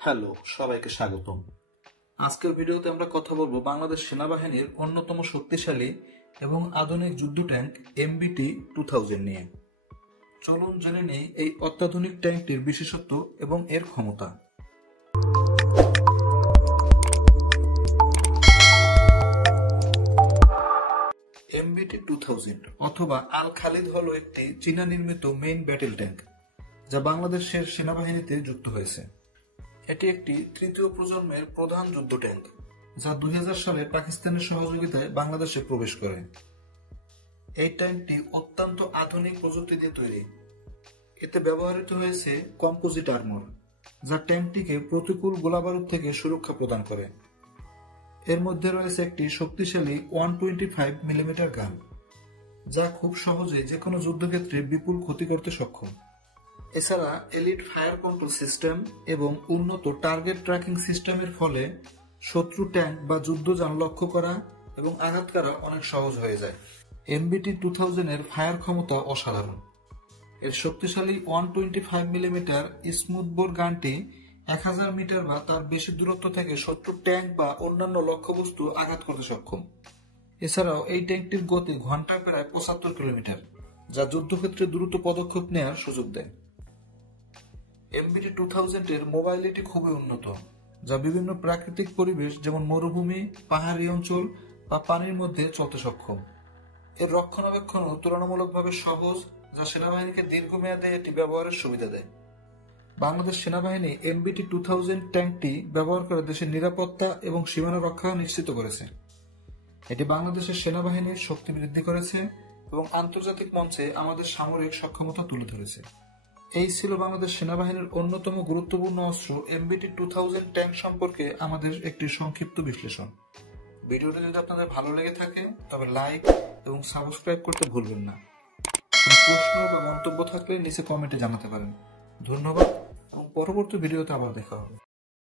Hello, সবাইকে স্বাগতম। আজকের ভিডিওতে আমরা কথা বলবো বাংলাদেশ সেনাবাহিনীর অন্যতম শক্তিশালী এবং আধুনিক যুদ্ধ ট্যাঙ্ক MBT 2000 নিয়ে। চলুন জেনে নেই এই অত্যাধুনিক ট্যাঙ্কটির বিশেষত্ব এবং এর ক্ষমতা। MBT 2000 অথবা আল খালিদ হলো একটি চীনা নির্মিত মেইন ব্যাটেল ট্যাঙ্ক, যা বাংলাদেশের সেনাবাহিনীতে যুক্ত হয়েছে। এটি একটি তৃতীয় প্রজন্মের প্রধান যুদ্ধ ট্যাঙ্ক, যা 2000 সালে পাকিস্তানের সহযোগিতায় বাংলাদেশে প্রবেশ করে। এই ট্যাঙ্কটি অত্যন্ত আধুনিক প্রযুক্তি দিয়ে তৈরি। এতে ব্যবহৃত হয়েছে কম্পোজিট আর্মর, যা ট্যাঙ্কটিকে প্রতিকূল গোলাবারুদ থেকে সুরক্ষা প্রদান করে। এর মধ্যে রয়েছে একটি শক্তিশালী 125 মিলিমিটার গান, যা খুব সহজে যে কোনো যুদ্ধক্ষেত্রে বিপুল ক্ষতি করতে সক্ষম। এছাড়া এলিট ফায়ার কন্ট্রোল সিস্টেম এবং উন্নত টার্গেট ট্র্যাকিং সিস্টেমের ফলে শত্রু ট্যাঙ্ক বা যুদ্ধযান লক্ষ্য করা এবং আঘাত করা অনেক সহজ হয়ে যায়। MBT 2000 এর ফায়ার ক্ষমতা অসাধারণ। এর শক্তিশালী 125 মিলিমিটার স্মুথবোর গানটি 1000 মিটার বা তার বেশি দূরত্ব থেকে শত্রু ট্যাঙ্ক বা অন্যান্য লক্ষ্যবস্তু আঘাত করতে সক্ষম। এছাড়াও এই ট্যাঙ্কটির গতি ঘন্টায় প্রায় 75 কিলোমিটার, যা যুদ্ধক্ষেত্রে দ্রুত পদক্ষেপ নেওয়ার সুযোগ দেয়। MBT 2000 এর মোবাইলিটি খুবই উন্নত, যা বিভিন্ন প্রাকৃতিক পরিবেশ যেমন মরুভূমি, পাহাড়ি অঞ্চল বা পানির মধ্যে চলতে সক্ষম। এর রক্ষণাবেক্ষণও তুলনামূলকভাবে সহজ, যা সেনাবাহিনীকে দীর্ঘমেয়াদে এটি ব্যবহারের সুবিধা দেয়। বাংলাদেশ সেনাবাহিনী MBT 2000 ট্যাঙ্কটি ব্যবহার করে দেশের নিরাপত্তা এবং সীমানা রক্ষা নিশ্চিত করেছে। এটি বাংলাদেশের সেনাবাহিনীর শক্তি বৃদ্ধি করেছে এবং আন্তর্জাতিক মঞ্চে আমাদের সামরিক সক্ষমতা তুলে ধরেছে। এই ছিল বাংলাদেশ সেনাবাহিনীর অন্যতম গুরুত্বপূর্ণ অস্ত্র MBT 2000 ট্যাঙ্ক সম্পর্কে আমাদের একটি সংক্ষিপ্ত বিশ্লেষণ। ভিডিওটি যদি আপনাদের ভালো লেগে থাকে তবে লাইক এবং সাবস্ক্রাইব করতে ভুলবেন না। কোনো প্রশ্ন বা মন্তব্য থাকলে নিচে কমেন্টে জানাতে পারেন। ধন্যবাদ এবং পরবর্তী ভিডিওতে আবার দেখা হবে।